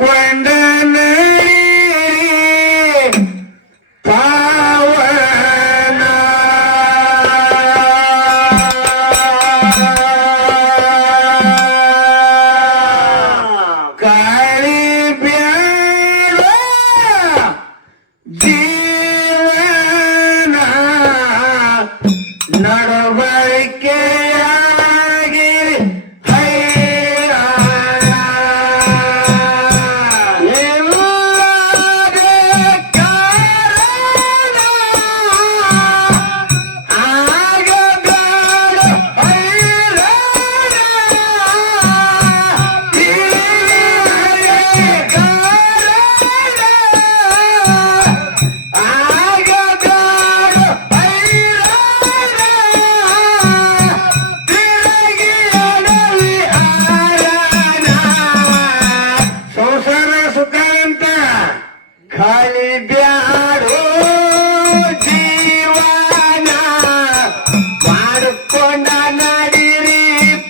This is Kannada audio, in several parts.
ಮಾಡಿಕೊಂಡ ಪಾವನ ಕಾಳಿ ಬ್ಯಾಡ ಜೀವನ ನಡವಳಿಕೆಯಾಗಿ ಹೈರಾಣ ಎಲ್ಲದೆ ಕಾರಣ ಆಗಬೇಡ ಹೈರಾಣ ತಿಳಿಯದೆ ಕಾರಣ ಆಗಬೇಡ ಸಂಸಾರ ಸುಖ ಅಂತ ಖಾಲಿ ಬ್ಯಾಡೋ ಜೀವನ ಮಾಡಿಕೊಂಡ ನಡಿರಿ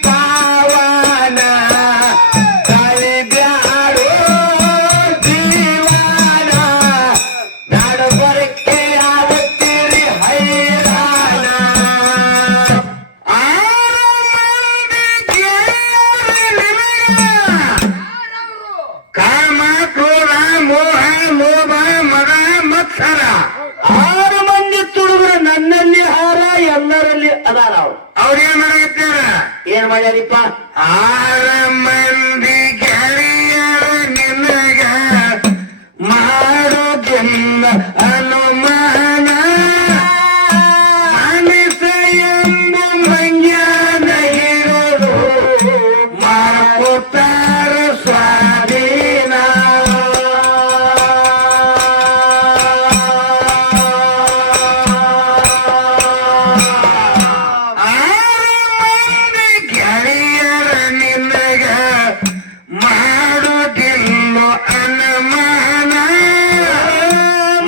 ಪಾವನ ಖಾಲಿ ಬ್ಯಾಡೋ ಜೀವನ ನಡಬರಕ್ಕೆ ಆಗುತ್ತೀರಿ ಹೈರಾಣ ಕಾಮ ಕ್ರೋಧ ಮೋಹ ಲೋಭ ಮದ ಮತ್ಸರ 6 ಮಂದಿ ತುಡುಗರು ನನ್ನಲ್ಲಿ ಹಾರ ಎಲ್ಲರಲ್ಲಿ ಅದಾರ ಅವ್ರೇನ್ ಮಾಡಾಕತ್ತಾರ ಏನ್ ಮಾಡ್ಯಾರಿಪ್ಪ 6 ಮಂದಿ ಗೆಳೆಯರು ನಿನಗ ಮಾಡೋದಿಲ್ಲ ಅನುಮಾನ ಮನಸ ಎಂಬ ಮಂಗ್ಯಾನ ಇರೋದು ಮಾಡ್ಕೋತಾರ ಸ್ವಾಧೀನ ಗೆಳೆಯರ ನಿನಗ ಮಾಡೋದಿಲ್ಲ ಅನುಮಾನ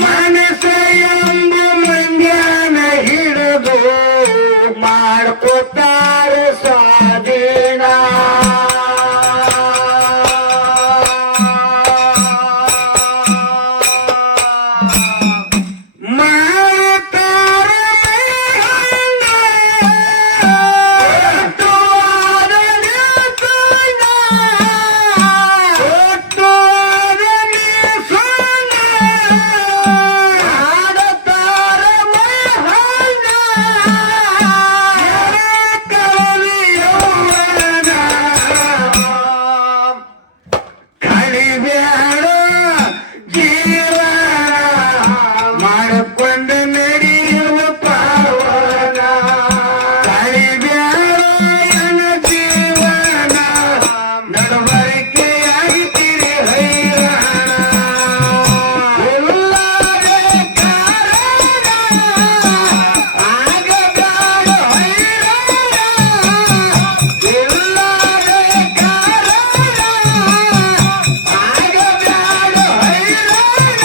ಮನಸ ಎಂಬ ಮಂಗ್ಯಾನ ಹಿಡಿದು ಮಾಡ್ಕೋತಾರ ಸ್ವಾಧೀನ ಮಾಡ್ತಾರ ಕಳಿಬ್ಯಾಡ ಜೀವನ ಮಾಡಿಕೊಂಡ ನಡೆಯುವ ಪಾವನ ಕಳಿಬ್ಯಾಡ ಎನ್ನ ಜೀವನ ನಡವಳಿಕೆಯಾಗಿದ್ದೀರಿ ಹೈರಾಣ ಎಲ್ಲದೆ ಕಾರಣ ಆಗಬೇಡ ಹೈರಾಣ ಎಲ್ಲದೆ ಕಾರಣ ಆಗಬೇಡ ಹೈರಾಣ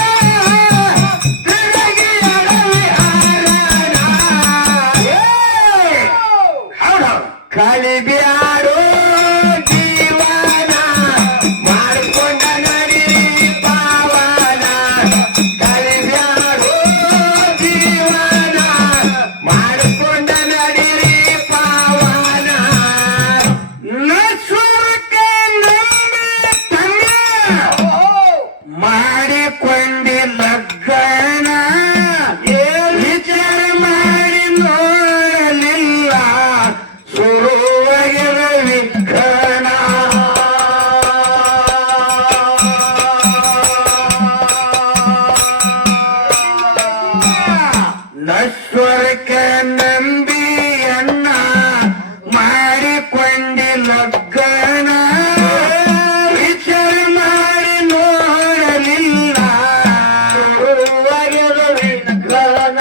ತಿರುಗಿ ಅಡವಿ ಹಾರಾಣ ಹೌದು ಕಳಿಬ್ಯಾಡೋ ಜೀವನ ಮಾಡಿಕೊಂಡ ನಡಿರಿ ಪಾವನ ಕಳಿಬ್ಯಾಡೋ ಜೀವನ ಮಾಡಿಕೊಂಡ ನಡಿರಿ ಪಾವನ ನಸುರಕ್ಕೆ ನಂಬಿ ತನ್ನ ಮಾಡಿಕೊಂಡಿಲ್ಲ ಗಣ ವಿಚಾರ ಮಾಡಿ ನೋಡಲಿಲ್ಲ ಸುರುವಗಿರ ವಿಘ್ನ ನಶ್ವರಕ್ಕೆ ನಂಬಿಯನ್ನ ಮಾಡಿಕೊಂಡಿಲ್ಲ ಗಣ ವಿಚಾರ ಮಾಡಿ ನೋಡಲಿಲ್ಲ ಸುರುವಗಿರ ವಿಘ್ನ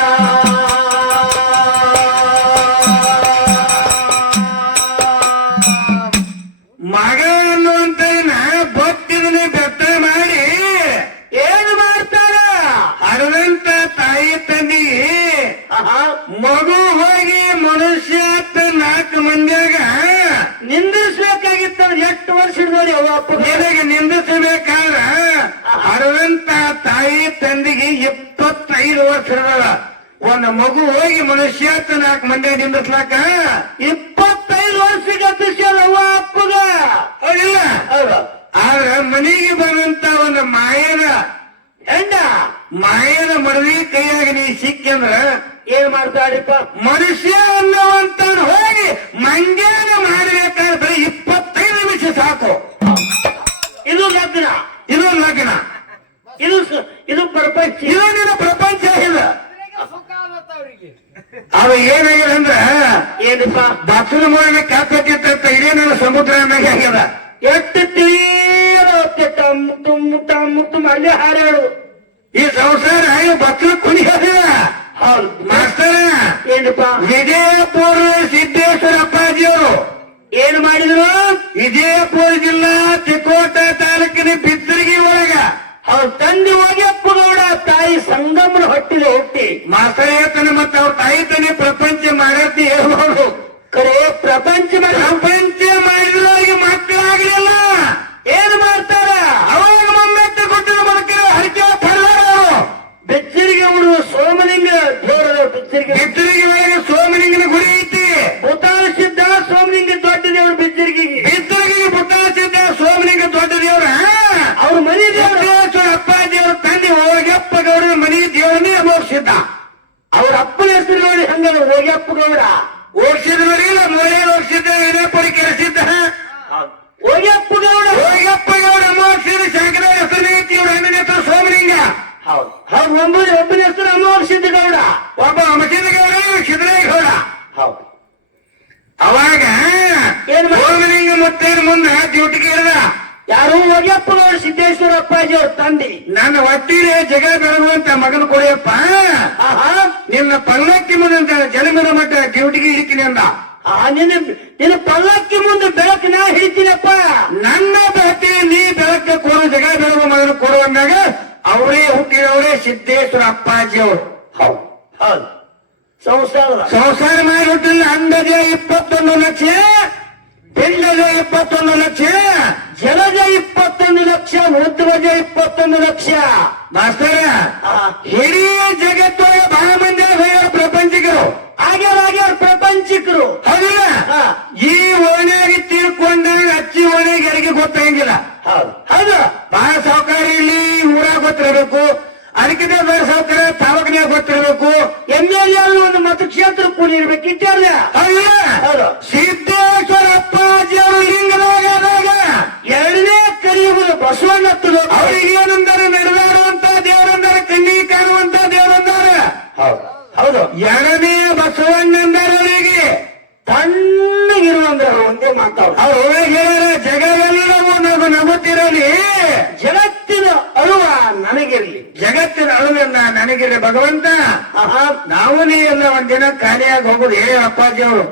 ಮಗ ಅನ್ನುವಂತನ ಭಕ್ತಿದನೆ ಬೆತ್ತ ಮಾಡಿ ಏನು ಮಾಡ್ತಾರ ಹರದಂತ ತಾಯಿ ತಂದಿಗೆ ಮಗು ಹೋಗಿ ಮನುಷ್ಯ 4 ಮಂದಿಯಾಗ ನಿಂದಿರ್ಸ್ಬೇಕಾಗಿತ್ತ. ಎಷ್ಟು ವರ್ಷದ ನೋಡಿ ಅವ್ವ ಅಪ್ಪ ನಿನಗೆ ನಿಂದಿಸಬೇಕಾದ್ರ ಅರವಂತ ತಾಯಿ ತಂದೆಗೆ 25 ವರ್ಷದ ಒಂದು ಮಗು ಹೋಗಿ ಮನುಷ್ಯಾತ 4 ಮಂದಿ ನಿಂದಿಸ್ಲಾಕ 25 ವರ್ಷಕ್ಕೆ ಅತಿಶಯ ಅವ್ವ ಅಪ್ಪಗ ಇಲ್ಲ ಹೌದು ಆದ್ರ ಮನೆಗೆ ಬಂದಂತ ಒಂದು ಮಾಯನ ಮಡವಿ ಕೈಯಾಗ ನೀ ಸಿಕ್ಕಂದ್ರ ಏನ್ ಮಾಡ್ತಾಡಿಪ್ಪ ಮನುಷ್ಯ ಅನ್ನುವಂತ ಹೋಗಿ ಮಂಗ್ಯಾನ ಮಾಡಬೇಕಾದ್ರೆ 25 ನಿಮಿಷ ಸಾಕು. ಇದು ಲಗ್ನ ಇದು ಪ್ರಪಂಚ ಇದು ನಿನ್ನ ಪ್ರಪಂಚ ಇಲ್ಲ. ಅವ ಏನಾಗ್ಯದ ಅಂದ್ರ ಏನಪ್ಪ ಬಸ್ಸಿನ ಮೂಲಕ ಕಾಪಟ್ಟಿತ್ತ ಇದೇ ನನ್ನ ಸಮುದ್ರ ಮ್ಯಾಗ ಆಗ್ಯದ. ಎಷ್ಟು ತೀರ ಮುತ್ತು ಅಲ್ಲಿ ಹಾರಾಡು ಈ ಸಂಸಾರ ಬಸ್ಸಿನ ಕುಣಿಯೋದಿಲ್ಲ. ಹೌದು ಮಾಸ್ತರ ಏನಪ್ಪ ವಿಜಯಪುರ ಸಿದ್ದೇಶ್ವರ ಅಪ್ಪಾಜಿಯವರು ಏನ್ ಮಾಡಿದ್ರು ವಿಜಯಪುರ ಜಿಲ್ಲಾ ತಿಕೋಟ ತಾಲೂಕಿನ ಬಿತ್ತರ್ಗಿ ಒಳಗ ಅವ್ರ ತಂದೆ ಹೋಗಿ ಅಪ್ಪಗೌಡ ತಾಯಿ ಸಂಗಮನ ಹೊಟ್ಟಿಲೆ ಹುಟ್ಟಿ ಮಾಸ್ತರ ಹೇಳ್ತಾನೆ ಮತ್ತೆ ಅವ್ರ ತಾಯಿ ತಾನೇ ಪ್ರಪಂಚ ಮಾಡತ್ತಿ ಹೇಳ್ಬೋದು. ಕರೆ ಪ್ರಪಂಚ ಮಾಡಿದ್ರು ಅವ್ರಿಗೆ ಮಕ್ಕಳಾಗ್ಲಿಲ್ಲ. ಏನ್ ಮಾಡ್ತಾರ ಅವಾಗ ಮೊಮ್ಮೆತ್ತ ಕೊಟ್ಟಿರೋ ಬದುಕಿರೋ ಹರಿಕೆ ಪರ್ಲಾರವರು ಬೆಚ್ಚರಿಗೆ ಉಡುವ ಸೋಮಲಿಂಗ ದೇವರ ಬೆಚ್ಚರಿಗೆ ಬಿತ್ತರ್ಗಿ ಒಳಗೆ ಸೋಮಲಿಂಗನ ಗುಡಿ ಐತಿ. ಭೂತಾಳ ಸಿದ್ಧ ಸೋಮಲಿಂಗ ದೊಡ್ಡ ದೇವರು ಬೆಚ್ಚರಿಗೆಗೆ ಬಿತ್ತರ್ಗಿಗೆ ಬುಟ್ಟಾಸಿದ್ದ ಸೋಮಲಿಂಗ ದೊಡ್ಡ ದೇವ್ರ ಅವ್ರ ಮನೆ ದೇವರು ಸಿದ್ದೇಶ್ವರ ಅಪ್ಪಾಜಿಯವ್ರ ತಂದೆ ಹೋಗ್ಯಪ್ಪ ಗೌಡರ ಮನಿ ದೇವರನ್ನೇ ಅಮೋಕ್ಷಿದ್ದ. ಅವ್ರ ಅಪ್ಪನ ಹೆಸರು ನೋಡಿ ಹಂಗ ಹೋಗಿ ಅಪ್ಪಗೌಡ ಓಡಿಸಿದ್ವರಿಲ್ಲ ಮೊಳೆ ಓಡಿಸಿದ್ದ ಇದೇ ಪರಿ ಕೆಲಸಿದ್ದ ಹೋಗಿ ಅಪ್ಪಗೌಡ ಹೋಗ್ಯಪ್ಪ ಗೌಡ ಅಮೋಕ್ಷಿದ ಶಂಕರ ಹೆಸರು ಐತಿ. ಇವ್ರ ಅಣ್ಣನ ಹೆಸರು ಸೋಮಲಿಂಗ. ಹೌದು ಒಬ್ಬನ ಹೆಸರು ಅಮೋಘ ಸಿದ್ದಗೌಡ ಒಬ್ಬ ಅಮಸಿದ ಗೌಡ ಸಿದ್ದರಾಯ ಗೌಡ. ಹೌದು ಅವಾಗ ಏನ್ ಸೋಮಲಿಂಗ ಮುತ್ತೇನ ಮುಂದ ಡ್ಯೂಟಿಗೆ ಇರದ ಯಾರು ಹೋಗಿ ಅಪ್ಪಗೌಡ ಸಿದ್ದೇಶ್ವರ ಅಪ್ಪಾಜಿ ಅವ್ರ ತಂದೆ ನನ್ನ ಹೊಟ್ಟಿಲೆ ಜಗ ಬೆಳಗುವಂತ ಮಗನ ಕೊಡಿಯಪ್ಪ ನಿನ್ನ ಪಲ್ಲಕ್ಕಿ ಮುಂದೆ ಜಲಮರ ಮಟ್ಟ ಡ್ಯೂಟಿಗೆ ಇರ್ತೀನಿ ಅಂದ. ನಿನ್ನ ಪಲ್ಲಕ್ಕಿ ಮುಂದೆ ಬೆಳಕು ನಾ ಹಿಡಿತೀನಪ್ಪ ನನ್ನ ಬೆಳಕಿ ನೀ ಬೆಳಕ ಕೊಡು ಜಗ ಬೆಳಗುವ ಮಗನ ಕೊಡು ಅಂದಾಗ ಅವರೇ ಹುಟ್ಟಿದವರೇ ಸಿದ್ದೇಶ್ವರ ಅಪ್ಪಾಜಿ ಅವರು. ಹೌದು ಹೌದು ಸಂಸಾರ ಮಾಡಿ ಹುಟ್ಟಿಲ್ಲ. ಅಂದಜೆ 21 ಲಕ್ಷ, ಪಿಂಡಜ 21 ಲಕ್ಷ, ಜಲಜ 21 ಲಕ್ಷ, ಉದ್ರಜ 21 ಲಕ್ಷ. ಮಾಸ್ತರ ಇಡೀ ಜಗತ್ತೊಳಗೆ ಬಹಳ ಮಂದಿ ಆಗ್ಯಾರ ಪ್ರಪಂಚಿಕರು. ಆಗ್ಯಾರ ಪ್ರಪಂಚಿಕರು ಹೌದಿಲ್ಲ. ಈ ಓಣ್ಯಾಗಿ ತೀರ್ಕೊಂಡಾಗ ಅಚ್ಚಿ ಓಣ್ಯಾಗ ಯಾರಿಗೆ ಗೊತ್ತಾಗಿಲ್ಲ. ಹೌದು ಬಹಳ ಸಾವುಕಾರ ಇಲ್ಲಿ ಊರಾಗ ಗೊತ್ತಿರಬೇಕು, ಅದಕ್ಕಿಂತ ಬೇರೆ ಸಾವುಕಾರ ತಾಲೂಕಿನಾಗ ಗೊತ್ತಿರಬೇಕು, MLA ಒಂದು ಮತಕ್ಷೇತ್ರ ಕೂಡಿರ್ಬೇಕಿಟ್ಟಾರ. ಹೌದು. ಸಿದ್ದೇಶ್ವರ ಅಪ್ಪಾಜಿ ಅವರು ಲಿಂಗದಾಗ ಎರಡನೇ ಕಲಿಯುವುದು ಬಸವಣ್ಣತ್ತದು. ಅವ್ರಿಗೆ ಏನಂದಾರೆ ನಡೆದಾಡುವಂತ ದೇವರಂದಾರೆ, ಕಣ್ಣಿಗೆ ಕಾಣುವಂತ ದೇವರಂದಾರೆ. ಹೌದು ಎರಡನೇ ಬಸವಣ್ಣಂದಾರ ಅವರಿಗೆ ತಣ್ಣಗಿರುವಂದ್ರೆ ಒಂದೇ ಮಾತಾಡ ಅವ್ರು ಹೇಳ್ಯಾರ ಜಗವೆಲ್ಲವೂ ನಾವು ನಂಬುತ್ತಿರಲಿ, ಜಗತ್ತಿನ ಅಳುವ ನನಗಿರಲಿ, ಜಗತ್ತಿನ ಅಳುವನ್ನ ನನಗಿರಲಿ ಭಗವಂತ. ನಾವು ನೀ ಎಲ್ಲ ಒಂದಿನ ಖಾಲಿಯಾಗಿ ಹೋಗುದು. ಅಪ್ಪಾಜಿ ಅವರು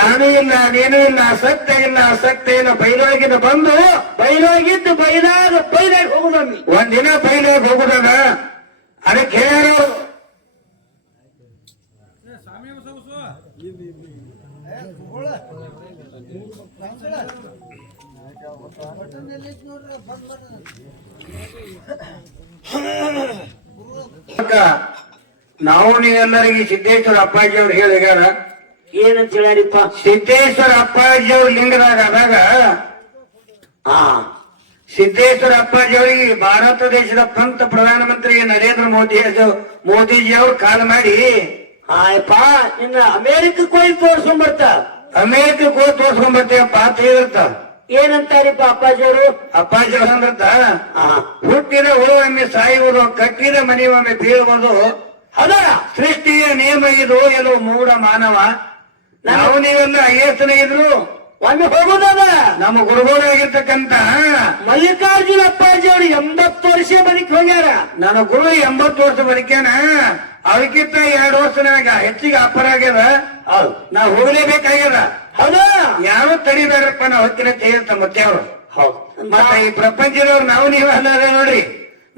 ನಾನು ಇಲ್ಲ ನೀನು ಇಲ್ಲ, ಆಸಕ್ತ ಇಲ್ಲ ಬೈಲೊಳಗಿಂದ ಬಂದು ಬೈಲೋಗಿದ್ದು ಬೈಲಾಗ ಹೋಗುದಮ್ಮಿ ಒಂದಿನ ಬೈಲಾಗ ಹೋಗುದದ. ಅದಕ್ಕೆ ಹೇಳ್ಯಾರ ನಾವು ನೀವೆಲ್ಲರಿಗೆ ಸಿದ್ದೇಶ್ವರ ಅಪ್ಪಾಜಿ ಅವ್ರು ಹೇಳಿದಾರ. ಏನಂತ ಹೇಳಿಪ್ಪ ಸಿದ್ದೇಶ್ವರ ಅಪ್ಪಾಜಿ ಅವ್ರ ಲಿಂಗದಾಗ ಆದಾಗ ಸಿದ್ದೇಶ್ವರ ಅಪ್ಪಾಜಿ ಅವರಿಗೆ ಭಾರತ ದೇಶದ ಪಂತ ಪ್ರಧಾನಮಂತ್ರಿ ನರೇಂದ್ರ ಮೋದಿಜಿ ಅವರು ಕಾಲ್ ಮಾಡಿ ಆಯಪ್ಪ ನಿನ್ನ ಅಮೇರಿಕಕ್ಕೆ ಹೋಗಿ ತೋರ್ಸ್ಕೊಂಡ್ಬರ್ತ. ಅಮೇರಿಕಕ್ಕೆ ಹೋಗಿ ತೋರ್ಸ್ಕೊಂಡ್ಬರ್ತೀವಪ್ಪ ಅಂತ ಹೇಳಿರ್ತ. ಏನಂತಾರಿಪ್ಪ ಅಪ್ಪಾಜಿ ಅವರು? ಅಪ್ಪಾಜಿ ಅವ್ರ ಅಂದ್ರತ ಹುಟ್ಟಿದ ಹುಳುವೊಮ್ಮೆ ಸಾಯುವುದು, ಕಟ್ಟಿದ ಮನೆ ಒಮ್ಮೆ ಬೀಳುವುದು, ಅದ ಸೃಷ್ಟಿಯ ನಿಯಮ ಇದು. ಎಲ್ಲೋ ಮೂಢ ಮಾನವ. ನಾವು ನೀವೆಲ್ಲ IAS ಇದ್ರು ಒಮ್ಮೆ ಹೋಗುದದ. ನಮ್ಮ ಗುರುಗಳಾಗಿರ್ತಕ್ಕಂತ ಮಲ್ಲಿಕಾರ್ಜುನ ಅಪ್ಪಾಜಿ ಅವರು 80 ವರ್ಷ ಬದುಕಿ ಹೋಗ್ಯಾರ. ನನ್ನ ಗುರು 80 ವರ್ಷ ಬದುಕ್ಯಾನ. ಅದಕ್ಕಿಂತ 2 ವರ್ಷ ನನಗ ಹೆಚ್ಚಿಗೆ ಅಪ್ಪರ ಆಗ್ಯದ. ನಾ ಹೋಗ್ಲೇಬೇಕಾಗ್ಯದ. ಹೌದಾ ಯಾರು ತಡಿದಾರಪ್ಪ ನಾ ಹೊತ್ತಿನ ಹೇಳ್ತ ಮತ್ತೆ ಅವರು. ಹೌದು ಮತ್ತೆ ಈ ಪ್ರಪಂಚದವ್ರು ನಾವು ನೀವು ಅಲ್ಲ ನೋಡ್ರಿ.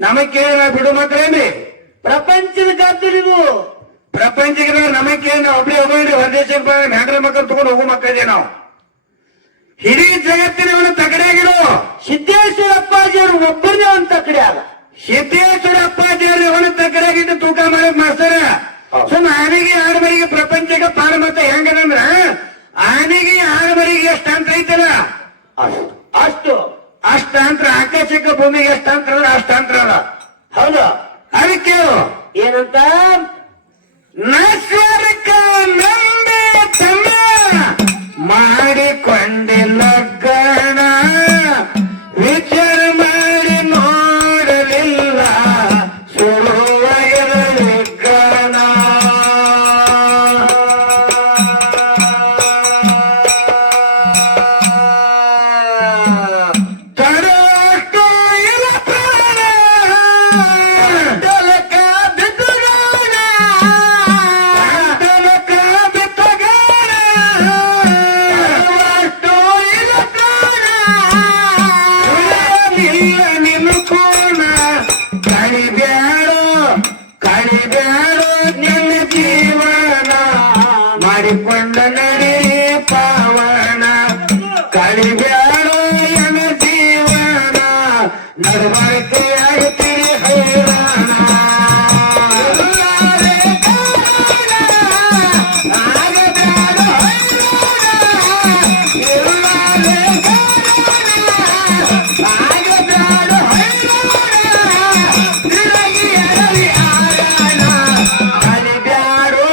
ನಮಗ್ ಕೇಳಿ ನಾವು ಬಿಡು ಮಕ್ಕಳೇನ್ರಿ? ಪ್ರಪಂಚದ ಗದ್ದು ನೀವು ಪ್ರಪಂಚದವ್ರು ನಮಗ್ ಕೇಳಿ ನಾವು ಒಬ್ಬರೇ ಹೋಗ್ರಿ. ಹೊರದೇಶಕ್ಕೆ ಮ್ಯಾಂಡ್ರ ಮಕ್ಕಳು ತಗೊಂಡು ಹೋಗೋ ಮಕ್ಕಳಿದೆ ನಾವು. ಇಡೀ ಜಗತ್ತಿನವನು ತಗಡೆಗಿಡು. ಸಿದ್ದೇಶ್ವರ ಅಪ್ಪಾಜಿಯವರು ಒಬ್ಬರೇ ಒಂದು ತಕ್ಕಡಿ ಆಗ. ಸಿದ್ದೇಶ್ವರ ಅಪ್ಪಾಜಿಯವರು ಅವನ ತಗಡೆಗಿಟ್ಟು ತೂಕ ಮಾಡಕ್ ಮಾಸ್ತರ. ಸುಮ್ಮ ಆನೆಗೆ ಆಡಬರಿಗೆ ಪ್ರಪಂಚಕ್ಕೆ ಪಾರಮತ ಹೆಂಗದಂದ್ರ ಆನೆಗೆ ಆಡಬರಿಗೆ ಎಷ್ಟು ಅಂತ ಐತಲ್ಲ ಅಷ್ಟು ಅಷ್ಟಾಂತರ ಆಕಾಶಕ್ಕೆ ಭೂಮಿಗೆ ಎಷ್ಟಾಂತರ ಅಷ್ಟಾಂತರ ಅದ. ಹೌದು. ಅದಕ್ಕೆ ಏನಂತ ನಶ್ವರಕ ನಂಬಿ ತಮ್ಮ ಮಾಡಿಕೊಂಡಿಲ್ಲ ಗಣ ವಿಚಾರ ಮಾಡಿ ನೋಡಲಿಲ್ಲ ಸುಳುವ ಗಣ. ತಡಷ್ಟು ಇಲ್ಲ ಪ್ರಾಣ ತಲಕ ಬಿದ್ದಗಾಣ ತಲಕ ಬಿದ್ದಗಾಣ ತಡಷ್ಟು ಇಲ್ಲ ಪ್ರಾಣ ಇಲ್ಲ ನಿಲ್ಕೋಣ ಕಳಿಬ್ಯಾಡೋ ಕಳಿಬ್ಯಾಡೋ ನಿನ್ನ ಜೀವನ ಮಾಡಿಕೊಂಡ ನಡಿ ಪಾವನ ಕಳಿಬ್ಯಾಡೋ ಎನ ಜೀವನ ನಡವಳಿಕೆ ಆಗುತ್ತೀರಿ ಹೈರಾಣ. ಆಗಬ್ಯಾಡೋ ಆಗಬ್ಯಾಡೋ ತಿರುಗಿ ಅರವಿ ಆರಾಣ ಕಳಿಬ್ಯಾಡೋ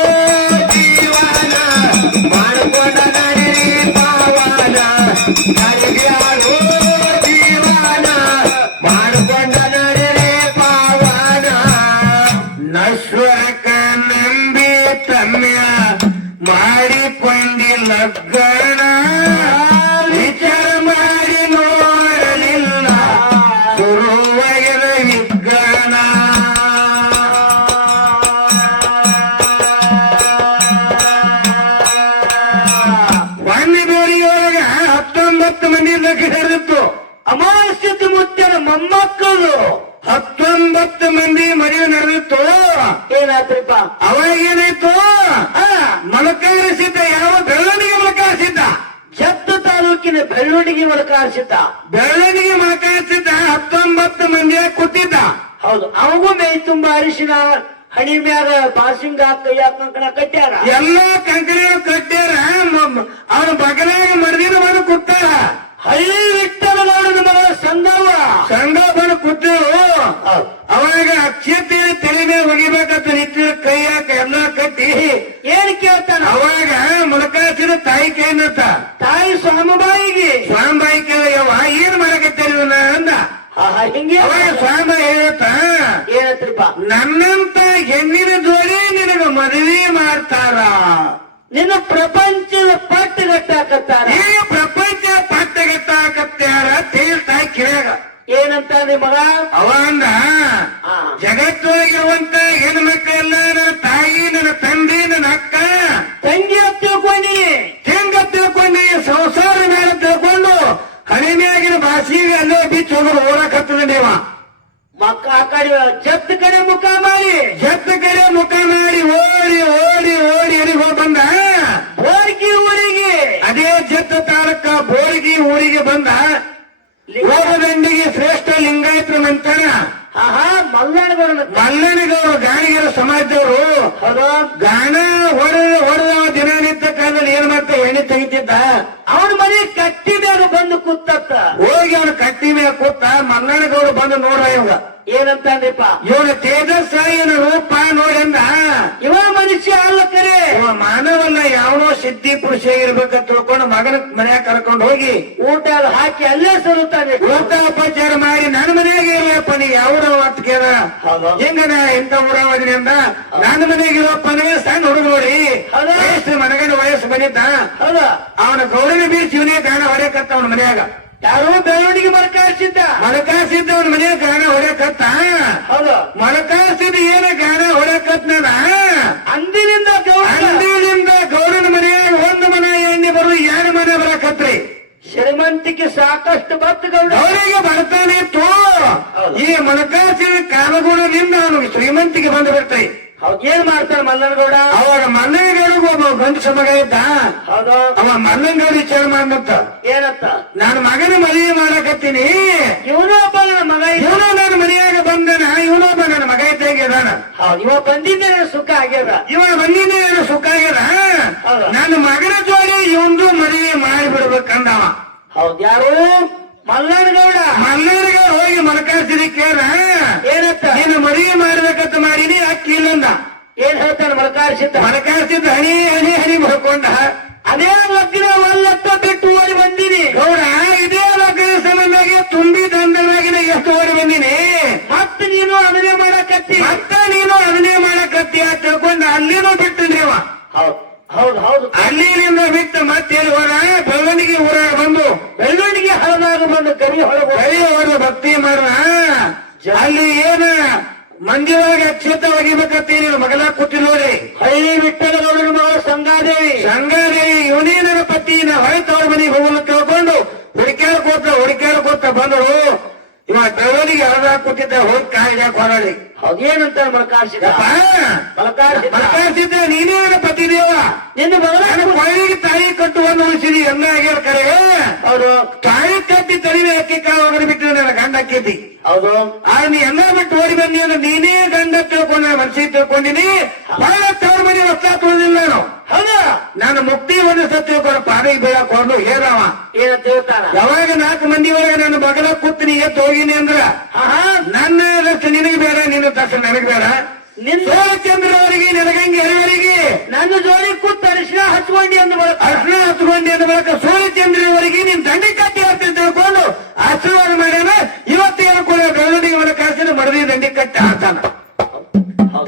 ಜೀವನ ಮಾಡಿಕೊಂಡ ನಡಿ ಪಾವನ ಕಳಿಬ್ಯಾಡೋ ಜೀವನ ಮಾಡಿಕೊಂಡ ನಡಿ ಪಾವನ. ನಶ್ವರಕ ನಂಬಿ ತಮ್ಯ ಮಾಡಿಕೊಂಡಿಲ್ಲ ಗಣ ವಿಚಾರ ಮಾಡಿ ನೋಡಲಿಲ್ಲ ಸುರುವಯದ ವಿಜ್ಞಾನ. ಒಂದು ಬೇರಿಯೊಳಗ 19 ಮಂದಿ ಲಕ್ಷ ಹಿಡಿದಿತ್ತು. ಅಮಾವಾಸ್ಯದ ಮುತ್ಯನ ಮೊಮ್ಮಕ್ಕಳು 19 ಮಂದಿ ಮದುವೆ ನಡೆದಿತ್ತು. ಏನಾದ್ರಪ್ಪ ಅವಾಗ ಏನಾಯ್ತು ಮೊಳಕಾರಿಸಿದ್ದ ಯಾವ ಬೆಳ್ಳನಿಗೆ ಮೊಳಕಾರಿಸಿದ್ದ ಜತ್ತು ತಾಲೂಕಿನ ಬೆಳ್ಳುಂಡಿಗೆ ಮೊಳಕಾರಿಸಿದ್ದ. ಬೆಳ್ಳನಿಗೆ ಮೊಳಕಾರಿಸಿದ್ದ 19 ಮಂದಿಯ ಕೂತಿದ್ದ. ಹೌದು. ಅವಗೂ ಮೈ ತುಂಬಾ ಅರಿಶಿನ ಹಣಿ ಮ್ಯಾಗ ಬಾಸಿಂಗ ಕೈಯ ಕಂಕಣ ಕಟ್ಟ್ಯಾರ. ಎಲ್ಲ ಕಂಕಣ ಕಟ್ಟ್ಯಾರ. ಅವನ ಬಗಲಾಗ ಮರ್ದಿನ ಬಂದು ಕೂತಾರ. ಹಳ್ಳಿ ವಿಠಲಗೌಡನ ಮಗಳ ಸಂಗವ್ವ ಸಂಗಪ್ಪನ ಕೂತರು. ಅವಾಗ ಅಕ್ಷತೆ ತಲೆ ಮೇಲೆ ಒಗಿಬೇಕಂತ ನಿಂತಿರ ಕೈಯಾಕ ಎಲ್ಲ ಕಟ್ಟಿ ಏನ್ ಕೇಳ್ತಾನ. ಅವಾಗ ಮೊಳಕಾಸಿದ ತಾಯಿ ಕೈನತ್ತ ತಾಯಿ ಸ್ವಾಮಬಾಯಿಗೆ ಸ್ವಾಮಿ ಕೇಳಯ್ಯವ ಏನ್ ಮಾಡಕತ್ತೇರಿ ಅಂದ. ಹಿಂಗೆ ಅವಾಗ ಸ್ವಾಮಿ ಹೇಳತ್ತ ಏನತ್ರಪ್ಪ ನನ್ನಂತ ಹೆಣ್ಣಿನ ಜೋಡಿ ನಿನಗ ಮದುವೆ ಮಾಡ್ತಾರ. ನಿನ್ನ ಪ್ರಪಂಚದ ಪಟ್ಟಗಟ್ಟಾಕತ್ತಾರ. ಈ ಪ್ರಪಂಚ ಪಟ್ಟಗಟ್ಟಾಕತ್ಯಾರ ತೇಳ್ತಾ ಕೇಳಾಗ ಏನಂತ ಮಗ ಅವ ಅಂದ ಜಗತ್ತೊಳಗಿರುವಂತ ಹೆಣ್ಮಕ್ಳೆಲ್ಲ ನನ್ನ ತಾಯಿ ನನ್ನ ತಂದೆ ನನ್ನ ಅಕ್ಕ ತಂಗಿ ತಿಳ್ಕೊಂಡಿ ಹೆಂಗ ತಿಳ್ಕೊಂಡಿ ಸಂಸಾರ ಮೇಲೆ ತಿಳ್ಕೊಂಡು ಹಣಿಮೆಯಾಗಿನ ಬಾಸಿಗೆ ಅಲ್ಲೇ ಬಿಚ್ಚ ಹೋಗೋರು ಓಡಕತ್ತದ ನೀವ ಮಕ್ಕ ಆ ಕಡೆ ಜತ್ ಕಡೆ ಮುಖ ಮಾಡಿ ಜತ್ತ ಕಡೆ ಮುಖ ಮಾಡಿ ಓಡಿ ಓಡಿ ಓಡಿ ಎಲ್ಲಿಗೆ ಹೋಗಿ ಬಂದ ಬೋರ್ಗಿ ಊರಿಗೆ. ಅದೇ ಜತ್ತ ತಾಲೂಕ ಬೋರ್ಗಿ ಊರಿಗೆ ಬಂದ. ಓಡದಂಡಿಗೆ ಶ್ರೇಷ್ಠ ಲಿಂಗಾಯತರ ಮಂತಾನ ಮಲ್ಲಾಡಗೌಡ ಮಲ್ಲನಿಗವರು ಗಾಣಿಗರ ಸಮಾಜದವರು ಹೌದು. ಗಾಣ ಹೊಡೆದ ದಿನನಿತ್ಯ ಕಾಲದಲ್ಲಿ ಏನ್ ಮಾಡ್ತಾ ಎಣ್ಣೆ ತೆಗಿತಿದ್ದ. ಅವನ ಮನೆ ಕಟ್ಟಿ ಮ್ಯಾಗ ಬಂದು ಕೂತತ್ತ. ಹೋಗಿ ಅವನ ಕಟ್ಟಿ ಮೇಲೆ ಕೂತ ಮಲ್ಲನಗೌಡ ಬಂದು ನೋಡ್ರ ಇವಾಗ ಏನಂತಾನ್ರಿಪ್ಪ ಇವನ ತೇಜಸ್ ಇವನ ರೂಪ ನೋಡಂದ ಇವ ಮನುಷ್ಯ ಅಲ್ಲ ಕರೆ ಇವ ಮಾನವಲ್ಲ ಯಾವನೋ ಸಿದ್ಧಿ ಪುರುಷ ಇರ್ಬೇಕಂತ ತಿಳ್ಕೊಂಡು ಮಗನ ಮನ್ಯಾಗ ಕರ್ಕೊಂಡು ಹೋಗಿ ಊಟ ಎಲ್ಲ ಹಾಕಿ ಅಲ್ಲೇ ಸರುತ್ತಾನೆ. ಊಟ ಉಪಚಾರ ಮಾಡಿ ನನ್ನ ಮನೆಯಾಗ ಇರಪ್ಪ ನೀ ಯಾವ ಅಂತ ಕೇಳ ಹೌದು. ಹೆಂಗ ನಾ ಇಂಥ ಊರವದಿನಿ ಅಂದ. ನನ್ನ ಮನೆಗೆ ಇರಪ್ಪ ಸಣ್ಣ ಹುಡುಗ ನೋಡಿ ಹೌದು. ವಯಸ್ಸು ಮನಗಂಡ ವಯಸ್ಸು ಬಂದಿದ್ದ. ಹೌದು. ಅವನ ಗೌರವ ಬೀರ್ ಜೀವನೇ ಗಾಣ ಹೊಡೆಯಕತ್ತ ಅವನ ಮನ್ಯಾಗ ಯಾರೋ ಬೆಳವಣಿಗೆ ಮರಕಾಯಿಸಿದ್ದ. ಮೊಳಕಾಸಿದ್ದ ಅವನ ಮನ್ಯಾಗ ಗಾಣ ಹೊಡೆಯಕತ್ತ. ಹೌದು. ಮೊಳಕಾಸಿದ ಏನ ಗಾಣ ಹೊಡೆಯಕತ್ನ ಅಂದಿನಿಂದ ಅಂದಿನಿಂದ ಗೌರನ ಮನೆಯಾಗ ಒಂದು ಮನೆ ಎಣ್ಣೆ ಬರು ಎರಡು ಮನೆ ಬರಕತ್ರಿ. ಶ್ರೀಮಂತಿಕೆ ಸಾಕಷ್ಟು ಬತ್ತು ಗೌಡ ಅವರಿಗೆ ಬರ್ತಾನೆ ಇತ್ತು. ಹೌದು. ಈ ಮೊಳಕಾಸಿನ ಕಾಲಗುಣದಿಂದ ಅವನು ಶ್ರೀಮಂತಿಗೆ ಬಂದು ಬಿಡ್ತಾಯಿ. ಹೌದ್ ಏನ್ ಮಾಡ್ತಾರ ಮಲ್ಲನಗೌಡ? ಅವಾಗ ಮಲ್ಲನಗೌಡಗ ಒಬ್ಬ ಗಂಡಸ ಮಗ ಇದ್ದ. ಹೌದು. ಅವ ಮಲ್ಲನಗೌಡ ವಿಚಾರ ಮಾಡ್ನಂತ, ಏನತ್ತ? ನಾನು ಮಗನ ಮದುವೆ ಮಾಡಕತ್ತೀನಿ, ಇವನು ಒಬ್ಬ ನನ್ನ ಮಗ ಇವನು ನನ್ನ ಮನೆಯಾಗ ಬಂದನ, ಇವನೊಬ್ಬ ನನ್ನ ಮಗ ಇದ್ದಂಗೆ ಇದಾನ. ಹೌದು. ಇವ ಬಂದಿದ್ದೆ ಸುಖ ಆಗ್ಯದ. ಇವ ಬಂದಿದ್ದ ಏನು ಸುಖ ಆಗ್ಯದ, ನನ್ನ ಮಗನ ಜೋಡಿ ಇವಂದು ಮದುವೆ ಮಾಡಿಬಿಡ್ಬೇಕಂದವ. ಹೌದ್. ಯಾರು? ಮಲ್ಲನಗೌಡ. ಮಲ್ಲನಗೌಡ ಹೋಗಿ ಮಲಕಾಸಿರಿ ಕೇಳ, ಏನತ್ತ? ನೀನು ಮದುವೆ ಮಾಡ್ಬೇಕಂತ ಮಾಡೀನಿ, ಅಕ್ಕಿ ಇಲ್ಲಂದ. ಏನ್ ಹೇಳ್ತಾನ ಮಲಕಾರ್ಸಿದ್ದ? ಮಲಕಾಸಿದ್ದ ಹನಿ ಹನಿ ಹನಿ ಬರ್ಕೊಂಡ, ಅದೇ ಲಗ್ನ ಒಲ್ಲತ್ತ ಬಿಟ್ಟು ಓಡಿ ಬಂದಿನಿ ಗೌಡ. ಇದೇ ಲಗ್ನ ಸಂಬಂಧಾಗಿ ತುಂಬಿ ದಂಡವಾಗಿನ ಎಷ್ಟು ಓಡಿ ಬಂದಿನಿ, ಮತ್ತ ನೀನು ಅದನ್ನೇ ಮಾಡಕತ್ತಿ. ಮತ್ತ ನೀನು ಅದನ್ನೇ ಮಾಡಕತ್ತಿ ಅಂತ ತಿಳ್ಕೊಂಡ ಅಲ್ಲಿನೂ ಬಿಟ್ಟನ್ರಿ ಅವ. ಹೌದು ಹೌದು ಹೌದು. ಅಲ್ಲಿನಿಂದ ಬಿಟ್ಟು ಮತ್ತೇನು ಹೋದ, ಬೆಳವಣಿಗೆ ಊರಾಗ ಬಂದು ಬೆಳ್ಳೊಂದಿಗೆ ಹಳದಾಗ ಬಂದು ಗರಿ ಹೊರಗೆ ಕೈ ಹೊಡೆದು ಭಕ್ತಿ ಮಾಡ. ಅಲ್ಲಿ ಏನ ಮಂದಿ ಒಳಗೆ ಅಕ್ಷತ ಒಗಿಬೇಕಂತ ನೀನು ಮಗಲ ಕೂತಿ ನೋಡಿ. ಹಳ್ಳಿ ವಿಠಲಗೌಡನ ಮಗಳು ಸಂಗಾದೇವಿ. ಸಂಗಾದೇವಿ ಇವನೇ ನನ್ನ ಪತಿನ ಹೊರತು ಅವ್ರ ಮನೆಗೆ ಹೋಗಲು ತಿಳ್ಕೊಂಡು ಹುಡುಕ್ಯಾಡ್ಕೋತ ಬಂದರು. ಇವ ಬೆಳವಣಿಗೆ ಹಳದಾಗ ಕೂತಿದ್ದ, ಹೋಗಿ ಕಾಯಿಲೆ ಹೊರಳಿ. ಹೌದೇನಂತ ಮಲಕಾರ್ಸಿದ್ದ? ಮಲಕಾರ್ಸಿದ್ದ ನೀನೇ ನನ್ನ ಪತಿ ದೇವ, ನಿನ್ನ ಮಗಳ ಕೊನೆಗೆ ತಾಯಿ ಕಟ್ಟುವನ್ನು ಉಳಿಸಿದಿ ಎಲ್ಲ ಆಗ್ಯಾರ ಕರೆ. ಹೌದು. ತಾಯಿ ಕಟ್ಟಿ ತಲೆಗೆ ಅಕ್ಕಿ ಕಾಳು ಬಿಟ್ಟು ನನ್ನ ಗಂಡ ಅಕ್ಕಿದ್ದಿ. ಹೌದು. ನೀ ಎಲ್ಲ ಬಿಟ್ಟು ಓಡಿ ಬಂದಿ ಅಂದ್ರೆ ನೀನೇ ಗಂಡ ತಿಳ್ಕೊಂಡ ಮನಸ್ಸಿಗೆ ತಿಳ್ಕೊಂಡಿನಿ. ಬಹಳ ತವ್ರ ಮನೆ ಹೊಸ ತುಳಿದಿಲ್ಲ ನಾನು. ಹೌದಾ? ನಾನು ಮುಕ್ತಿ ಒಂದು ಸತ್ ತಿಳ್ಕೊಂಡು ಪಾಡಿಗೆ ಬೀಳಕೊಂಡು ಹೇಳವ. ಏನಂತ ಹೇಳ್ತಾನ? ಯಾವಾಗ 4 ಮಂದಿ ಒಳಗೆ ನನ್ನ ಮಗನ ಕೂತೀನಿ ಎದ್ದು ಹೋಗಿನಿ ಅಂದ್ರ, ನನ್ನ ದರ್ಶನ ನಿನಗೆ ಬೇಡ, ನಿನ್ನ ದರ್ಶನ ನನಗೆ ಬೇಡ. ಸೋಮಚಂದ್ರ ಅವರಿಗೆ ನನಗಂಗೆ ಎರವರಿಗೆ ನನ್ನ ಜೋಡಿ ಕೂತ್ ಅರಿಶಿನ ಹಚ್ಕೊಂಡಿ ಅಂದ ಬಳಕ ಅರ್ಶನ ಹಚ್ಕೊಂಡಿ ಅಂದ ಬಳಕ ಸೂರ್ಯಚಂದ್ರ ಅವರಿಗೆ ನೀನ್ ದಂಡಿ ಕಟ್ಟಿ ಹಾಕ್ತೀನಿ ತಿಳ್ಕೊಂಡು ಆಶೀರ್ವಾದ ಮಾಡ್ಯಾನ. ಇವತ್ತೇನು ಕೂಡ ಬೆಳವಣಿಗೆ ಅವನ ಕಾಸಿನ ಮಡದಿ ದಂಡಿ ಕಟ್ಟಿ ಹಾಕ್ತಾನ.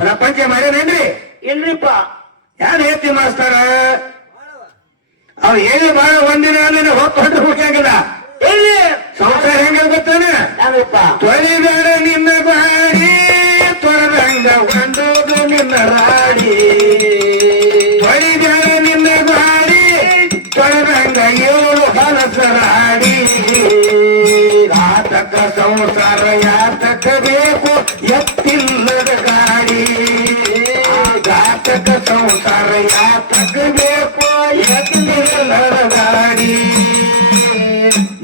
ಪ್ರಪಂಚ ಮಾಡ್ಯಾನೇನ್ರಿ? ಇಲ್ರಿಪ್ಪ. ಯಾರು ಹೇಳ್ತಿ ಮಾಸ್ತಾರ? ಅವ್ ಹೇಳಿ ಬಾಳ ಒಂದಿನ ಅಲ್ಲೇ ಹೊತ್ತು ಹೋಗಿಲ್ಲ. ಎಲ್ಲಿ ಸಂಸಾರ ಹೆಂಗ ಗೊತ್ತಾನ? ಯಾರಪ್ಪ? ತೊಳಿಬೇಡ ನಿನ್ನ ಗಾಡಿ ತೊಳೆದಂಗ ಒಂದೋದು ನಿನ್ನ ರಾಡಿ, ತೊಳಿಬೇಡ ನಿನ್ನ ಗಾಡಿ ತೊಳೆದಂಗ 7 ಹಲಸ ರಾಡಿ. ಆತಕ ಸಂಸಾರ ಯಾತಕ ಬೇಕು ಎತ್ತಿಲ್ಲದ ಗಾಡಿ, ಘಾತಕ ಸಂಸಾರ ಯಾತಕ ಬೇಕು ಎತ್ತಿಲ್ಲದ ಗಾಡಿ.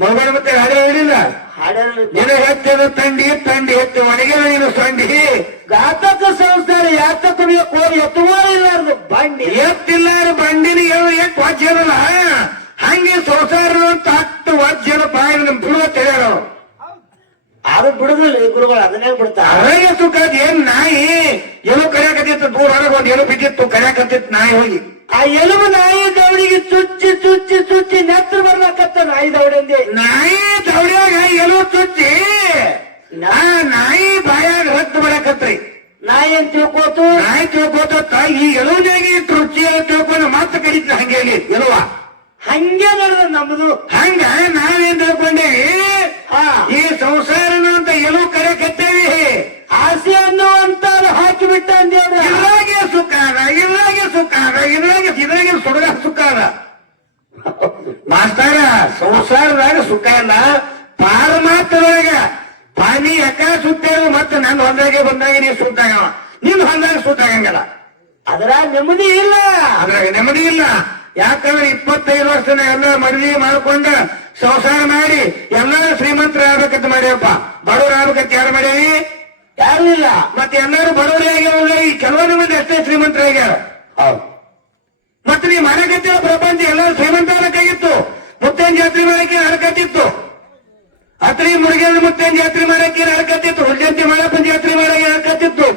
ಮಗನ ಮತ್ತೆ ಹಾಡೆ ಹೇಳಿಲ್ಲ, ನಿನ್ನ ಹೆಚ್ಚದ ತಂಡಿ ತಂಡಿ ಹೆಚ್ಚು ಒಣಗೆ ನೀನು ಸಂಡಿ. ಘಾತಕ ಸಂಸ್ಥೆ ಯಾತಕ ಬೇಕು ಎತ್ತುವರಿಲ್ಲಾರ್ದು ಬಂಡಿ, ಎತ್ತಿಲ್ಲಾರ ಬಂಡಿನ ಎಟ್ಟು ವಾಜ್ಯರಲ್ಲ. ಹಂಗೆ ಸಂಸಾರ ತಟ್ಟು ವಾಜ್ಯದ ಬಾಯಿ ಬಿಡುವ ತಿಳಿಯಾರ. ಅದು ಬಿಡುದಿಲ್ಲ ಗುರುಗಳು, ಅದನ್ನೇ ಬಿಡ್ತಾರ. ಅರಣ್ಯ ಸುಖ ಏನ್ ನಾಯಿ ಎಲ್ಲೋ ಕರೆಯಕತ್ತಿತ್ತು, ದೂರ ಹೊರಗೆ ಒಂದು ಎಲ್ಲೋ ಬಿದ್ದಿತ್ತು, ಕರೆಯಕತ್ತಿತ್ತು ನಾಯಿ ಹೋಗಿ. ಆ ಎಲುಬು ನಾಯಿ ದವಡಿಗೆ ಚುಚ್ಚಿ ಚುಚ್ಚಿ ಚುಚ್ಚಿ ನೆತ್ರ ಬರ್ಲಕತ್ತ ನಾಯಿ ದವಡಿಂದೆ. ನಾಯಿ ದವಡ್ಯಾಗ ಎಲ್ಲೋ ಚುಚ್ಚಿ ನಾಯಿ ಬಾಯಾಗ ಹೊತ್ತು ಬರಕತ್ರಿ. ನಾಯಿ ಅಂತ ತಿಳ್ಕೋತು, ನಾಯಿ ತಿಳ್ಕೋತ ಈ ಎಲುವಿನಾಗಿ ರುಚಿ ತಿಳ್ಕೊಂಡು ಮತ್ತೆ ಕಡಿತ ಹಂಗೆ ಎಲುವ. ಹಂಗೆ ನಡೆದ ನಮ್ದು. ಹಂಗ ನಾವೇನ್ ತಿಳ್ಕೊಂಡೇವಿ, ಈ ಸಂಸಾರನ ಅಂತ ಎಲುವು ಕರೆಯಕತ್ತೇವಿ. ಆಸೆ ಅನ್ನುವಂತ ಹಾಕಿ ಬಿಟ್ಟ ಅಂದೇವ್ರ. ಇದ್ರಾಗೆ ಸುಖ ಅದ, ಇದ್ರಾಗೆ ಸುಖ ಅದ, ಇದ್ರಾಗೆ ಸುಡಗ ಸುಖ ಅದ. ಮಾಸ್ತಾರ ಸಂಸಾರದಾಗ ಸುಖ ಇಲ್ಲ, ಪಾರಮಾರ್ಥದೊಳಗ ಪಾನಿ ಯಾಕ ಸುತ್ತೇವು. ಮತ್ತೆ ನನ್ನ ಹೊಂದಾಗೆ ಬಂದಾಗ ನೀ ಸುತ್ತಾಗವ, ನಿನ್ ಹೊಂದಾಗ ಸುತ್ತಾಗಂಗಲ್ಲ. ಅದ್ರ ನೆಮ್ಮದಿ ಇಲ್ಲ, ಅದ್ರಾಗ ನೆಮ್ಮದಿ ಇಲ್ಲ. ಯಾಕಂದ್ರೆ 25 ವರ್ಷನ ಎಲ್ಲ ಮದುವೆ ಮಾಡ್ಕೊಂಡ ಸಂಸಾರ ಮಾಡಿ ಎಲ್ಲರೂ ಶ್ರೀಮಂತರ ಆಗ್ಬೇಕಂತ ಮಾಡ್ಯಪ್ಪ. ಬಡವ್ರ ಆಗ್ಬೇಕಂತ ಯಾರು ಮಾಡ್ಯಾವಿ? ಯಾರು ಇಲ್ಲ. ಮತ್ತೆ ಎಲ್ಲರೂ ಬಡವರೇ ಆಗ್ಯಾವ, ಈ ಕೆಲವೊಂದು ಮಂದಿ ಅಷ್ಟೇ ಶ್ರೀಮಂತರಾಗ್ಯಾರ. ಮತ್ತೆ ನೀ ಮಾಡಕತ್ತಿರೋ ಪ್ರಪಂಚ ಎಲ್ಲರೂ ಶ್ರೀಮಂತ ಆಗಬೇಕಾಗಿತ್ತು. ಮುತ್ತೇನ್ ಜಾತ್ರೆ ಮಾಡಕ್ಕೆ ಹರಕತ್ತಿತ್ತು, ಅತ್ರಿ ಮುರುಗೇನ ಮುತ್ತೇನ್ ಜಾತ್ರೆ ಮಾಡಕ್ಕೆ ಹರಕತ್ತಿತ್ತು, ಹುಲ್ಜಂತಿ ಮಾಡಪ್ಪನ ಜಾತ್ರೆ ಮಾಡಕ್ಕೆ ಹರಕತ್ತಿತ್ತು,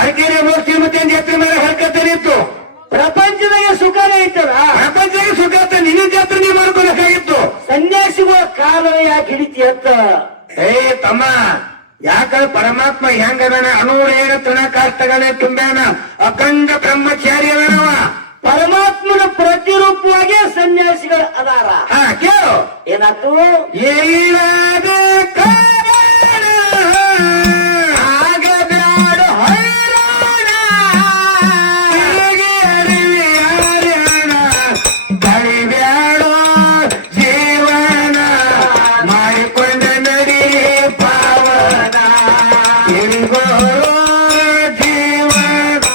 ಅರಕೆರೆ ಮೋಸ್ತಿ ಮುತ್ತೇನ್ ಜಾತ್ರೆ ಮಾಡಕ್ಕೆ ಹರಕತ್ತೇನಿತ್ತು. ಪ್ರಪಂಚದಾಗೆ ಸುಖನೇ ಐತದ. ಪ್ರಪಂಚಕ್ಕೆ ಸುಖ ನಿನ್ನ ಜಾತ್ರೆ ನೀ ಮಾಡ್ಕೊಬೇಕಾಗಿತ್ತು. ಸನ್ಯಾಸಿಗಳ ಕಾಲ ಯಾಕೆ ಹಿಡಿತಿ ಅಂತ. ತಮ್ಮ, ಯಾಕ ಪರಮಾತ್ಮ ಹೆಂಗದಾನ? ಅಣುರೇಣ ತೃಣಕಾಷ್ಟಗಳೇ ತುಂಬ್ಯಾನ, ಅಖಂಡ ಬ್ರಹ್ಮಚಾರಿ ಅದನವ. ಪರಮಾತ್ಮನ ಪ್ರತಿರೂಪವಾಗಿ ಸನ್ಯಾಸಿಗಳು ಅದಾರ. ಕೇಳು ಏನಾಯ್ತು? ಏಳಾದ ಕಾರಣ ಆಗಬ್ಯಾಡ ಹೈರಾಣ, ಅರಿವಿಯಾರಣ ಕಳಿಬ್ಯಾಡೋ ಜೀವನ, ಮಾಡಿಕೊಂಡ ನಡಿ ಪಾವನ ತಿರುಗೋರೋ ಜೀವನ.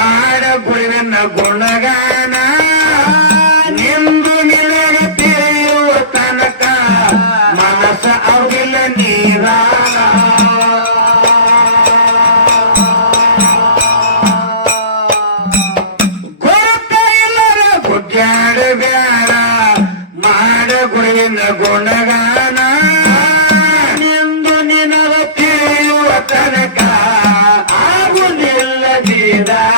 ಮಾಡ ಗುರುವಿನ ಗುಣಗಾನ ನಿಂದು ನಿನಗ ತಿಳಿಯುವ ತನಕ ಮನಸ್ಸ ಅವಿಲ್ಲ ನೀರಾನ ಗೊತ್ತ ಇಲ್ಲದ ಗುಡ್ಡಾಡ ಬ್ಯಾಡ ಮಾಡ ಗುರುವಿನ ಗುಣಗಾನ ನಿಂದು ನಿನಗ ತಿಳಿಯುವ ತನಕ ಆಗುವುದಿಲ್ಲ ನೀರಾನ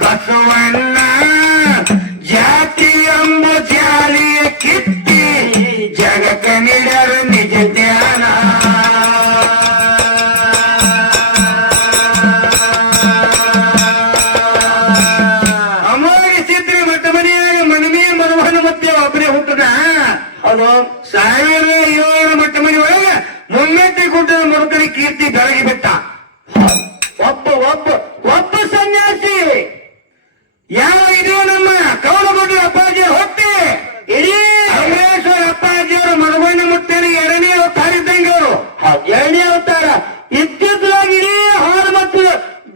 ಬಸವಣ್ಣ ಜಾತಿ ಎಂಬ ಜಾಲಿಯ ಕಿತ್ತಿ ಜಗಕ್ಕ ನಿಡರ ನಿಜ ಧ್ಯಾನ ಅಮೋಘಿಸಿದ್ರೆ ಮಠ ಮನೆಯಾಗ ಮನಮೇ ಮನವನ ಮತ್ತೆ ಒಬ್ಬನೇ ಹುಟ್ಟದ ಅದು 1700 ಮಠ ಮನೆ ಒಳಗ ಮುಮ್ಮೆತ್ತಿ ಗುಡ್ಡದ ಮುರುಕನ ಕೀರ್ತಿ ಬೆಳಗಿ ಬಿಟ್ಟ ಒಬ್ಬ ಒಬ್ಬ ಒಬ್ಬ ಸನ್ಯಾಸಿ ಯಾವ ಇದು ನಮ್ಮ ಕೌಲಗುಡ್ಡ ಅಪ್ಪಾಜಿ ಹೊಟ್ಟೆ ಇಡೀ ಅಮರೇಶ್ವರ ಅಪ್ಪಾಜಿಯವರು ಮನಗೊಂಡ ಮುತ್ತೇನೆ 2ನೇ ಅವತಾರ ಇದ್ದಂಗೆ ಅವರು 2ನೇ ಅವತಾರ ಇತ್ತಿತ್ತಲಾಗಿ ಇಡೀ ಹಾಲು ಮತ್ತು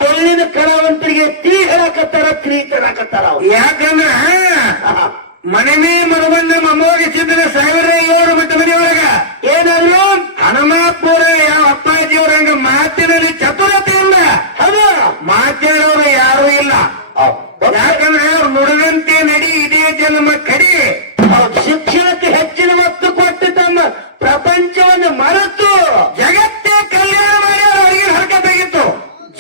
ಬೆಳ್ಳಿನ ಕಲಾವಂತರಿಗೆ ತೀ ಹೇಳಕತ್ತಾರ ಕ್ರೀತರಾಕತ್ತಾರ ಯಾಕಂದ್ರ ಮನಮೇ ಮನಗೊಂಡ ಅಮೋಘಿಸಿದ್ರೆ 1700 ಮಟ್ಟ ಮನೆಯೊಳಗ ಏನಾದ್ರು ಹನುಮಾಪುರ ಯಾವ ಅಪ್ಪಾಜಿಯವ್ರ ಹಂಗ ಮಾತಿನಲ್ಲಿ ಚತುರತೆಯಿಂದ ಅದು ಮಾತಾಡೋರು ಯಾರು ಇಲ್ಲ ಯಾಕಂದ್ರೆ ಅವ್ರು ನುಡಿದಂತೆ ನಡಿ ಇದೇ ಜನ್ಮ ಕಡಿ ಶಿಕ್ಷಣಕ್ಕೆ ಹೆಚ್ಚಿನ ಒತ್ತು ಕೊಟ್ಟು ತಮ್ಮ ಪ್ರಪಂಚವನ್ನು ಮರೆತು ಜಗತ್ತೇ ಕಲ್ಯಾಣ ಮಾಡಿ ಅವರಿಗೆ ಹರಕತ್ತಾಗಿತ್ತು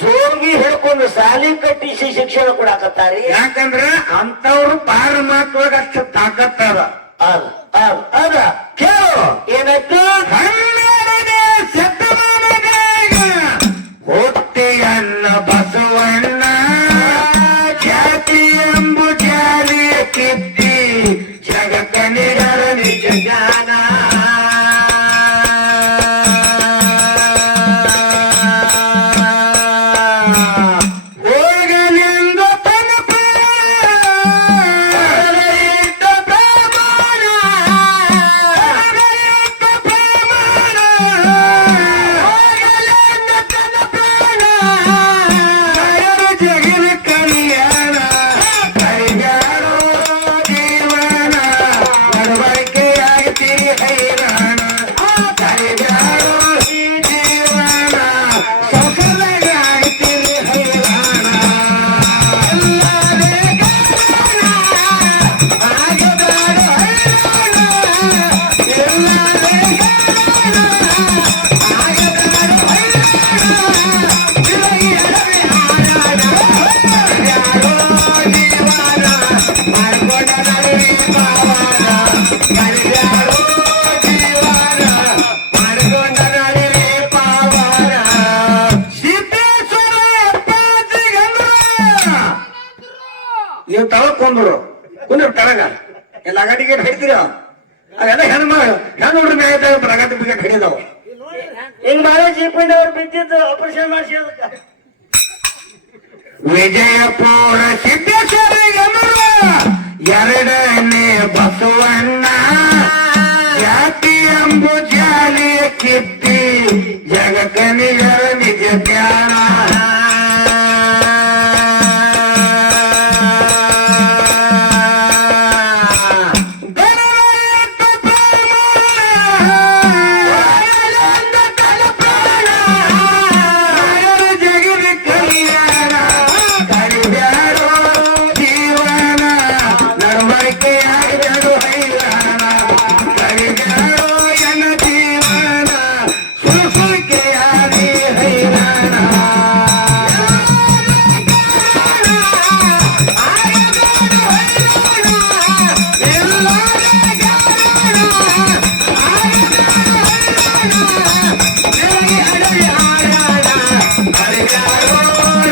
ಜೋಗಿ ಹೇಳ್ಕೊಂಡು ಸಾಲಿ ಕಟ್ಟಿಸಿ ಶಿಕ್ಷಣ ಕೊಡಾಕತ್ತಾರೆ ಯಾಕಂದ್ರ ಅಂತವ್ರು ಪಾರ ಮಾತೊಳಗ ಅಷ್ಟು ತಾಕತ್ತಾರ ಅದ ಕೇಳು ಏನಾಯ್ತು 12ನೇ ಶತಮಾನದಾಗ ಹೊಟ್ಟೆಯನ್ನ ಬಸವಣ್ಣ ಜಾತಿ ಎಂಬು ಜಾಲಿಯ ಕಿತ್ತಿ ಜಗತ್ತ ನಿಡರ ನಿಜ ಜ್ಞಾನ ಹೋಗಲೆಂದು ತನಪ ಜಗನ ಕಲ್ಯಾಣ ಕೈಗಾರೋ ಜೀವನ ನಡವಳಿಕೆಯಾಗಿ ಹೈರಾಣ ಕೈಗಾರೋ ಈ ಜೀವನ ಸೊಗಲಾಗಿ ಹೈರಾಣ ಎಲ್ಲರೇ ಕಾರಣ ಆಗದಾಡ ಹೈರಾಣ ಎಲ್ಲರೇ ಕಾರಣ ಆಗದಾಡ ಹೈರಾಣ ನೀವು ತಳಕೊಂಡ್ರು ಕುಂದ್ರು ತಳಗ ಎಲ್ಲ ಅಗಟಿಗೆಟ್ ಹಿಡ್ತೀರ ಅವೆಲ್ಲ ಹೆಣ್ಣು ಮ್ಯಾಗ ಪ್ರಗತಿ ಬಿಗಟ್ ಹಿಡಿದವು ಹಿಂಗ್ ಬಾಳ ಜೀಪಂಡ್ ಅವ್ರು ಬಿದ್ದಿದ್ದು ಆಪರೇಷನ್ ಮಾಡಿಸಿ ಅದಕ್ಕೆ ವಿಜಯಪುರ ಸಿದ್ದೇಶ್ವರ 2ನೇ ಬಸವಣ್ಣ ಜಾತಿ ಎಂಬು ಜಾಲಿಯ ಕಿತ್ತಿ ಜಗಕ್ಕ ನಿಜರ ನಿಜ ಧ್ಯಾನ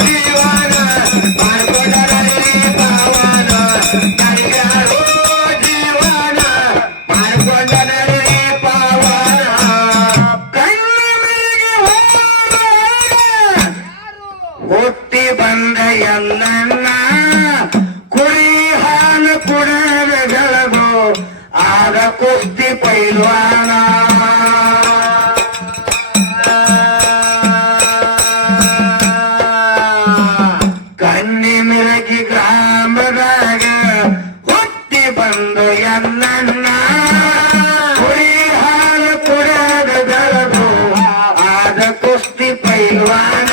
ಜೀವನ ಮಾಡ್ಕೊಂಡರೆ ಪಾವನ ಕರಿಬ್ಯಾಡೋ ಜೀವನ ಮಾಡ್ಕೊಂಡರೆ ಪಾವನ ಕಣ್ಣ ಮೇಲೆ ಹುಟ್ಟಿ ಬಂದ ಎಲ್ಲನ್ನ ಕುರಿ ಹಾಲು ಕುಡದ ಬೆಳಗು ಆಗ ಕುಸ್ತಿ ಪೈಲ್ವಾನ ಕಣ್ಣಿ ಮಿರಗಿ ಗ್ರಾಮದಾಗ ಹುಟ್ಟಿ ಬಂದು ಎಲ್ಲನ್ನ ಕುರಿ ಹಾಲು ಕುಡದ ಬೆಳಗು ಆಗ ಕುಸ್ತಿ ಪೈಲ್ವಾನ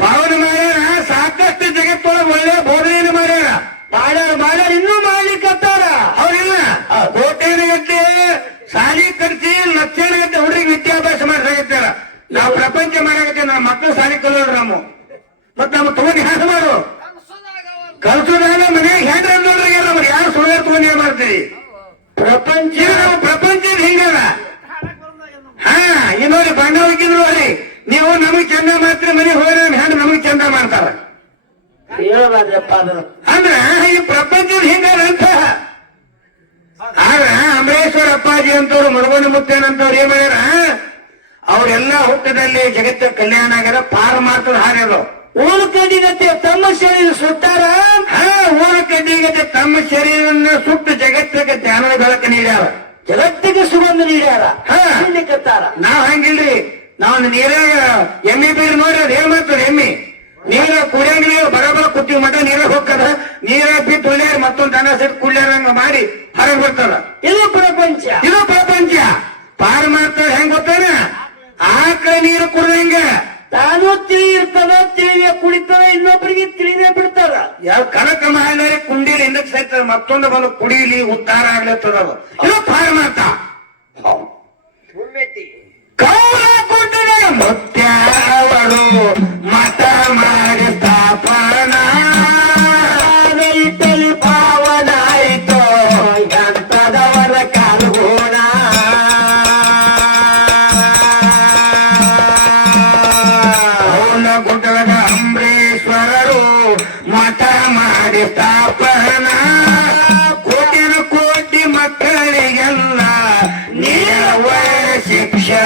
ಪಾವನ ಮಾಡ್ಯಾರ ಸಾಕಷ್ಟು ಜಗತ್ತೊಳಗೆ ಒಳ್ಳೆ ಬೋಧನೆಯನ್ನು ಮಾಡ್ಯಾರ ಮಾಡ್ಯಾರ ಇನ್ನೂ ಮಾಡ್ಲಿಕ್ಕತ್ತಾರ ಅವ್ರಿಲ್ಲ ಕೋಟೆನ ಗಂಟೆ ಶಾಲಿ ಕಲಿಸಿ ಲಕ್ಷಣ ಗಂಟೆ ಹುಡುಗಿಗೆ ವಿದ್ಯಾಭ್ಯಾಸ ಮಾಡ್ಸಾಗತ್ತಾರ ನಾವು ಪ್ರಪಂಚ ಮಾಡಾಕತ್ತೇವೆ ನಮ್ಮ ಮಕ್ಕಳು ಶಾಲಿ ಕಲಿಯೋರು ನಾವು ಮತ್ ನಮ್ಮ ತಗೊಂಡು ಹ್ಯಾಂಗ ಮಾಡು ಕಲ್ಸೋದಾಗ ಮನೆಯಾಗ ಹೆಂಡ್ರ ನೋಡ್ರಿ ನಮ್ಗೆ ಯಾರು ಸುಳ್ಳು ತಗೊಂಡು ಏನ್ ಮಾಡ್ತೀವಿ ಪ್ರಪಂಚ ನಾವು ಪ್ರಪಂಚದ ಹಿಂಗಲ್ಲ ಹಾ ಇನ್ನೋರಿ ಬಣ್ಣ ಹೋಗಿದ್ರು ಅಲ್ಲಿ ನೀವು ನಮಗ್ ಚಂದ ಮಾಡ್ತೀರಿ ಮನೆ ಹೋದ್ರೆ ಹೆಣ್ಣು ನಮಗ್ ಚಂದ ಮಾಡ್ತಾರ ಅಂದ್ರ ಈ ಪ್ರಪಂಚದ ಹಿಂಗಾರ ಅಂತ ಆದ್ರ ಅಂಬರೀಶ್ವರ ಅಪ್ಪಾಜಿ ಅಂತವ್ರು ಮರಗೋಣ ಮುತ್ತೇನಂತವ್ರು ಏನ್ ಮಾಡ್ಯಾರ ಅವ್ರೆಲ್ಲ ಹುಟ್ಟದಲ್ಲಿ ಜಗತ್ತ ಕಲ್ಯಾಣ ಆಗ್ಯಾರ ಪಾರ ಮಾಡ್ತಾರೆ ಹಾರ್ಯದು ಊರು ಕಡ್ಡಿಗತ್ತೆ ತಮ್ಮ ಶರೀರ ಸುಟ್ಟಾರ ಊರು ಕಡ್ಡಿಗತ್ತೆ ತಮ್ಮ ಶರೀರನ್ನ ಸುಟ್ಟು ಜಗತ್ತಿಗೆ ಜ್ಞಾನದ ಬೆಳಕು ನೀಡ್ಯಾರ ಜಗತ್ತಿಗೆ ಸುಗಂಧ ನೀಡ್ಯಾರ ನಾವ್ ಹಂಗಿಲ್ರಿ ನಾವು ನೀರಾಗ ಎಮ್ಮೆ ಬೀರ್ ನೋಡಿ ಅದ್ ಏನ್ ಮಾಡ್ತಾರೆ ಎಮ್ಮಿ ನೀರ ಕುಡಿಯಂಗ ನೀವು ಬರಬರ ಕುತ್ತಿ ಮಠ ನೀರಾಗ ಹೋಗ್ತದ ನೀರಾಗ ಬಿಟ್ಟು ಒಳ್ಳೆಯ ಮತ್ತೊಂದು ದನ ಸೆಟ್ ಕುಳ್ಳ್ಯಾರಂಗ ಮಾಡಿ ಹೊರಗೆ ಬರ್ತದ ಇದು ಪ್ರಪಂಚ ಪಾರ ಮಾಡ್ತಾರೆ ಹೆಂಗ್ ಗೊತ್ತಾನ ಆಕ ನೀರು ಕುಡ್ದಂಗ ತಾನು ತಿಳಿ ಇರ್ತದ ತಿಳಿಯ ಕುಡಿತದ ಇನ್ನೊಬ್ಬರಿಗೆ ತಿಳಿದೇ ಬಿಡ್ತಾರ ಯಾವ ಕನಕ ಮಹಾನರಿ ಕುಂಡಿಲಿ ಹಿಂದಕ್ಕೆ ಸೈತದ ಮತ್ತೊಂದು ಬಂದು ಕುಡಿಲಿ ಉದ್ಧಾರ ಆಗ್ಲತ್ತದ ಅದು ಇದು ಪಾರ ಮಾಡ್ತಾ ಕೌಲ ಕೊಟ್ಟದ ಮುತ್ಯಾವರು ಮಠ ಮಾಡಿ ಸ್ಥಾಪನ ಪಾವನ ಆಯಿತು ಎಂತದವರ ಕಾಲ್ಗುಣ ಕೌಲ ಕೊಟ್ಟದ ಅಂಬರೀಶ್ವರರು ಮಠ ಮಾಡಿ ಸ್ಥಾಪನ ಕೋಟಿ ಮಕ್ಕಳಿಗೆಲ್ಲ ನೀವ ಶಿಕ್ಷಣ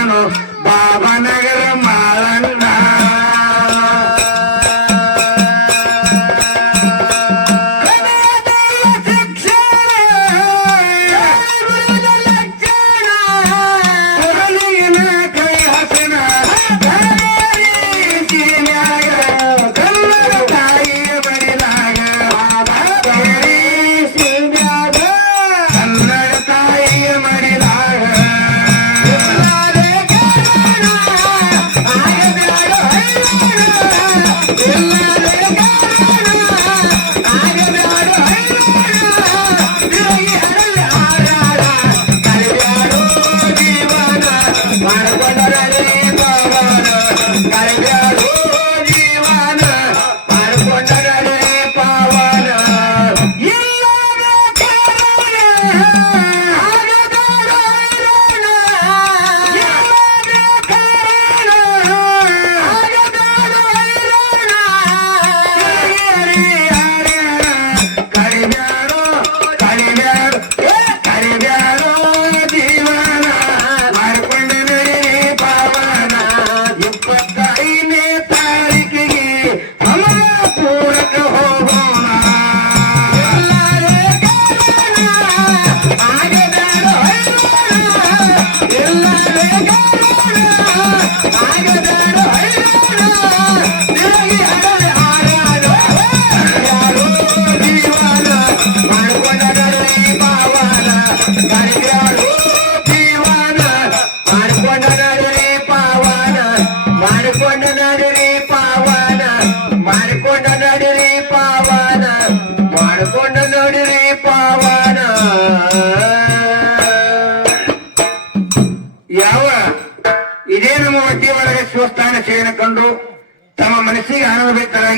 ನಾನು ಬಾಬನಗರ ಮಾಳಣ್ಣ ಯಾವ ಇದೇ ನಮ್ಮ ವತಿಯ ಒಳಗೆ ಶಿವಸ್ಥಾನ ಸೇನೆ ಕಂಡು ತಮ್ಮ ಮನಸ್ಸಿಗೆ ಆನಂದ ಬೇಕಾಗಿ